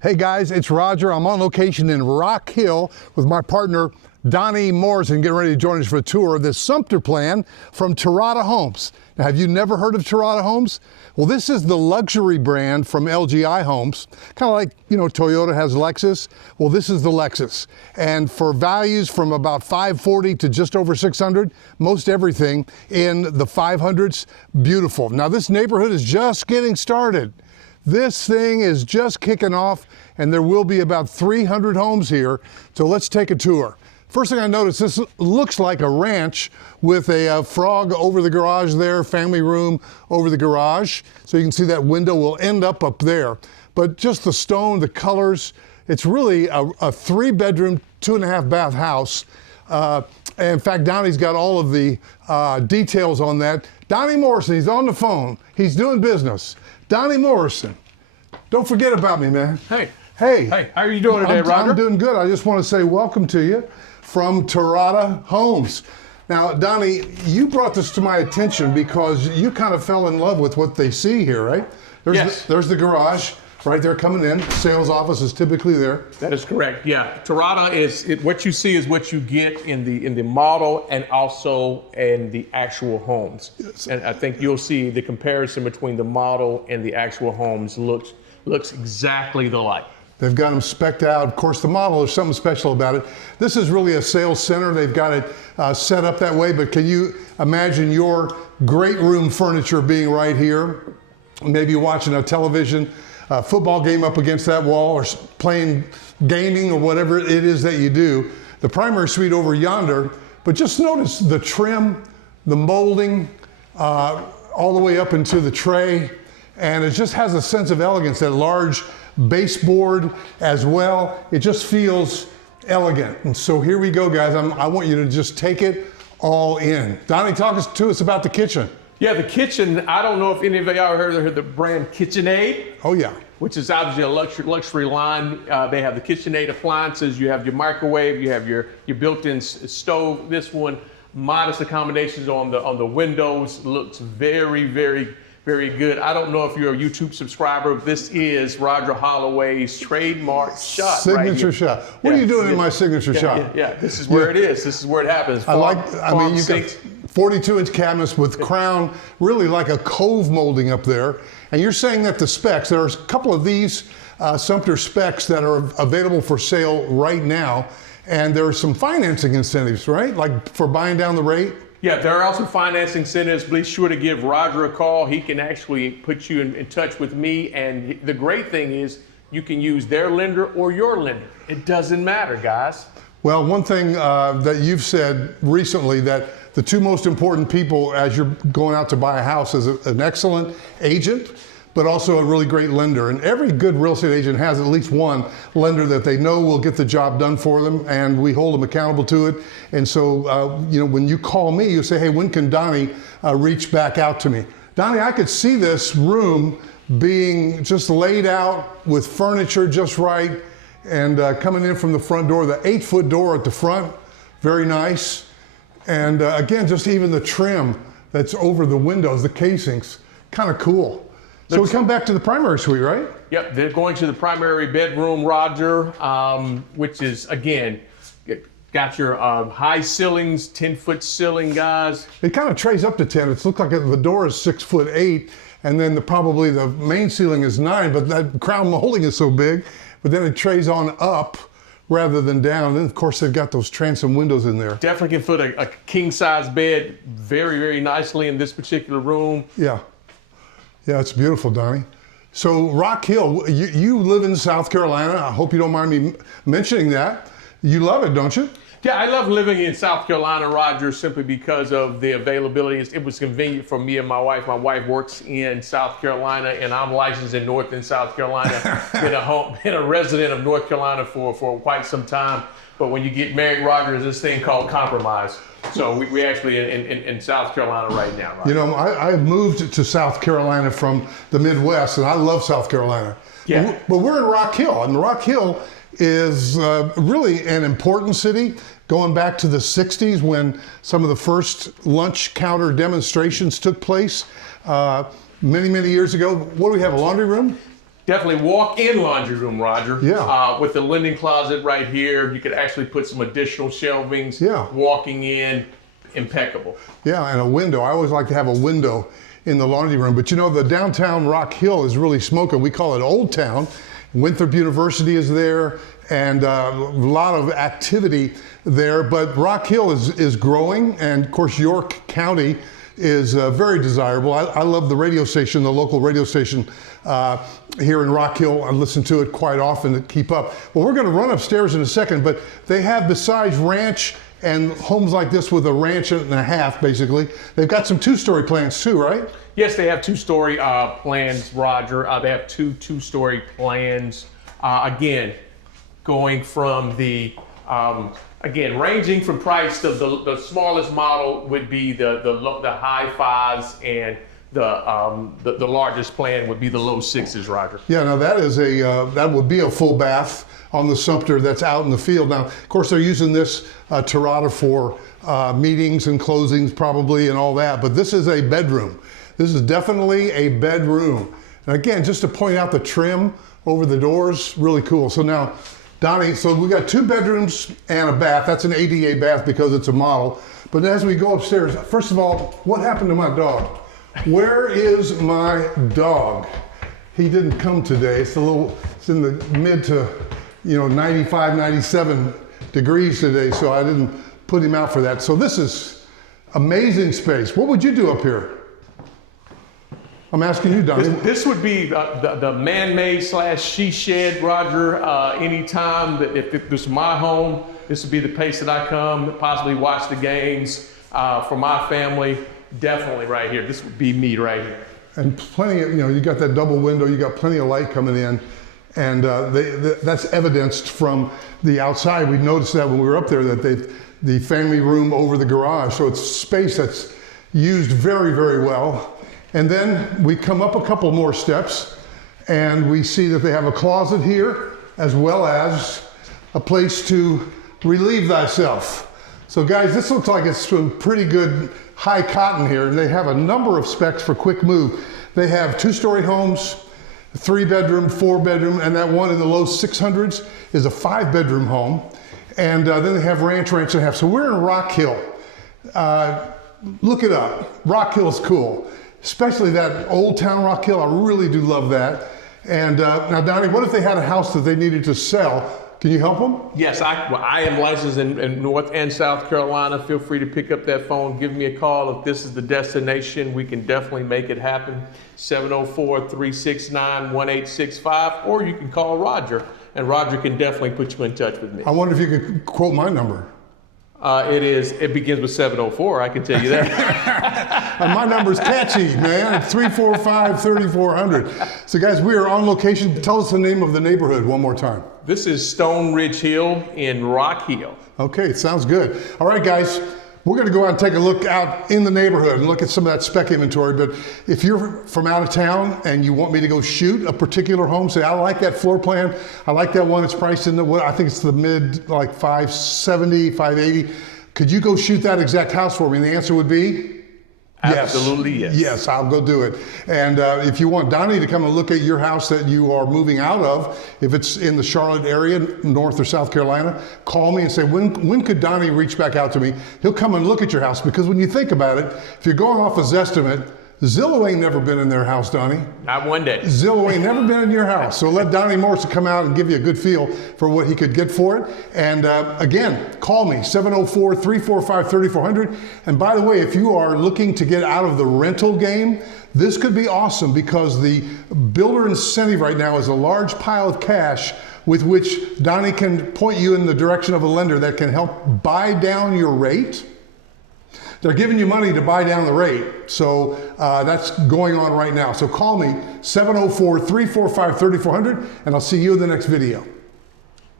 Hey guys, it's Roger. I'm on location in Rock Hill with my partner Donnie Morrison, getting ready to join us for a tour of this Sumter plan from Terrata Homes. Now, have you never heard of Terrata Homes? Well, this is the luxury brand from LGI Homes, kind of like, Toyota has Lexus. Well, this is the Lexus. And for values from about $540 to just over $600, most everything in the 500s, beautiful. Now, this neighborhood is just getting started. This thing is just kicking off, and there will be about 300 homes here. So let's take a tour. First thing I noticed, this looks like a ranch with a frog over the garage there, family room over the garage. So you can see that window will end up there. But just the stone, the colors, it's really a 3-bedroom, 2.5-bath house. In fact, Donnie's got all of the details on that. Donnie Morrison, he's on the phone. He's doing business. Donnie Morrison, don't forget about me, man. Hey. Hey. Hey, how are you doing today, Roger? I'm doing good. I just want to say welcome to you from Terrata Homes. Now, Donnie, you brought this to my attention because you kind of fell in love with what they see here, right? Yes. There's the garage right there coming in. Sales office is typically there. That is correct, yeah. Torata what you see is what you get in the model and also in the actual homes. Yes. And I think you'll see the comparison between the model and the actual homes looks exactly the like. They've got them spec'd out. Of course, the model, there's something special about it. This is really a sales center. They've got it set up that way, but can you imagine your great room furniture being right here? Maybe watching a television football game up against that wall, or playing gaming, or whatever it is that you do. The primary suite over yonder, but just notice the trim, the molding, all the way up into the tray, and it just has a sense of elegance. That large baseboard as well, it just feels elegant. And so here we go, guys. I want you to just take it all in. Donnie, talk to us about the kitchen. Yeah, the kitchen, I don't know if any of y'all heard of the brand KitchenAid. Oh yeah. Which is obviously a luxury line. They have the KitchenAid appliances, you have your microwave, you have your built-in stove. This one, modest accommodations on the windows, looks very, very, very good. I don't know if you're a YouTube subscriber. This is Roger Holloway's trademark shot. Signature right shot. What are you doing in my signature shot? Yeah, this is where it is. This is where it happens. You've got 42-inch cabinets with crown, really like a cove molding up there. And you're saying that the specs, there's a couple of these Sumter specs that are available for sale right now. And there are some financing incentives, right? Like for buying down the rate? Yeah, there are also financing incentives. Be sure to give Roger a call. He can actually put you in touch with me. And the great thing is you can use their lender or your lender. It doesn't matter, guys. Well, one thing that you've said recently, that the two most important people as you're going out to buy a house is an excellent agent, but also a really great lender. And every good real estate agent has at least one lender that they know will get the job done for them, and we hold them accountable to it. And so, when you call me, you say, hey, when can Donnie reach back out to me? Donnie, I could see this room being just laid out with furniture just right, and coming in from the front door, the 8-foot door at the front, very nice. And again, just even the trim that's over the windows, the casings, kind of cool. So we come back to the primary suite, right? Yep, they're going to the primary bedroom, Roger, which is, again, got your high ceilings, 10-foot ceiling, guys. It kind of trays up to 10. It looks like the door is 6'8", and then probably the main ceiling is 9, but that crown molding is so big. But then it trays on up rather than down. And of course, they've got those transom windows in there. Definitely can fit a king-size bed very, very nicely in this particular room. Yeah. Yeah, it's beautiful, Donnie. So Rock Hill, you live in South Carolina. I hope you don't mind me mentioning that. You love it, don't you? Yeah, I love living in South Carolina, Roger, simply because of the availability. It was convenient for me and my wife. My wife works in South Carolina, and I'm licensed in North and South Carolina. Been a resident of North Carolina for quite some time. But when you get married, Roger, there's this thing called compromise. So we actually in South Carolina right now. Roger. I've moved to South Carolina from the Midwest, and I love South Carolina. Yeah. But we're in Rock Hill, and Rock Hill is really an important city, going back to the 60s when some of the first lunch counter demonstrations took place many, many years ago. What do we have, a laundry room? Definitely walk-in laundry room, Roger. Yeah. With the linen closet right here, you could actually put some additional shelvings. Yeah. Walking in, impeccable. Yeah, and a window. I always like to have a window in the laundry room. But you know, the downtown Rock Hill is really smoking. We call it Old Town. Winthrop University is there, and a lot of activity there. But Rock Hill is growing, and of course York County is very desirable. I love the radio station, the local radio station here in Rock Hill. I listen to it quite often to keep up. Well, we're going to run upstairs in a second, but they have, besides ranch and homes like this with a ranch and a half, basically, they've got some two-story plans too, right? Yes, they have two-story plans, Roger. They have two-story plans. Again, going from the again, ranging from price to the smallest model would be the high fives, and the largest plan would be the low sixes, Roger. Yeah, now that is that would be a full bath on the Sumter that's out in the field. Now, of course, they're using this Torata for meetings and closings probably and all that, but this is a bedroom. This is definitely a bedroom. And again, just to point out the trim over the doors, really cool. So now, Donnie, so we got 2 bedrooms and a bath. That's an ADA bath because it's a model. But as we go upstairs, first of all, what happened to my dog? Where is my dog? He didn't come today. It's in the mid to, 95, 97 degrees today, so I didn't put him out for that. So this is amazing space. What would you do up here? I'm asking you, Donnie. This would be the man-made / she shed, Roger. Anytime that if this is my home, this would be the place that I come, possibly watch the games for my family. Definitely right here. This would be me right here. And plenty of, you got that double window, you got plenty of light coming in. And that's evidenced from the outside. We noticed that when we were up there, that the family room over the garage. So it's space that's used very, very well. And then we come up a couple more steps and we see that they have a closet here as well as a place to relieve thyself. So guys, this looks like it's some pretty good high cotton here. They have a number of specs for quick move. They have 2-story homes, 3-bedroom, 4-bedroom, and that one in the low 600s is a 5-bedroom home. And then they have ranch and a half. So we're in Rock Hill. Look it up. Rock Hill is cool. Especially that old town Rock Hill. I really do love that. And now, Donnie, what if they had a house that they needed to sell? Can you help them? Yes, I am licensed in North and South Carolina. Feel free to pick up that phone, give me a call. If this is the destination, we can definitely make it happen. 704-369-1865, or you can call Roger, and Roger can definitely put you in touch with me. I wonder if you could quote my number. It begins with 704, I can tell you that. And my number's catchy, man. 345-3400. So guys, we are on location. Tell us the name of the neighborhood one more time. This is Stoneridge Hill in Rock Hill. Okay, sounds good. All right, guys, we're going to go out and take a look out in the neighborhood and look at some of that spec inventory. But if you're from out of town and you want me to go shoot a particular home, say, I like that floor plan. I like that one. It's priced in I think it's the mid, like 570, 580. Could you go shoot that exact house for me? And the answer would be? Absolutely, yes. Yes, I'll go do it. And if you want Donnie to come and look at your house that you are moving out of, if it's in the Charlotte area, North or South Carolina, call me and say, when could Donnie reach back out to me? He'll come and look at your house, because when you think about it, if you're going off his estimate, Zillow ain't never been in their house, Donnie. Not one day. Zillow ain't never been in your house. So let Donnie Morrison come out and give you a good feel for what he could get for it. And again, call me, 704-345-3400. And by the way, if you are looking to get out of the rental game, this could be awesome, because the builder incentive right now is a large pile of cash with which Donnie can point you in the direction of a lender that can help buy down your rate. They're giving you money to buy down the rate. So that's going on right now. So call me, 704-345-3400, and I'll see you in the next video.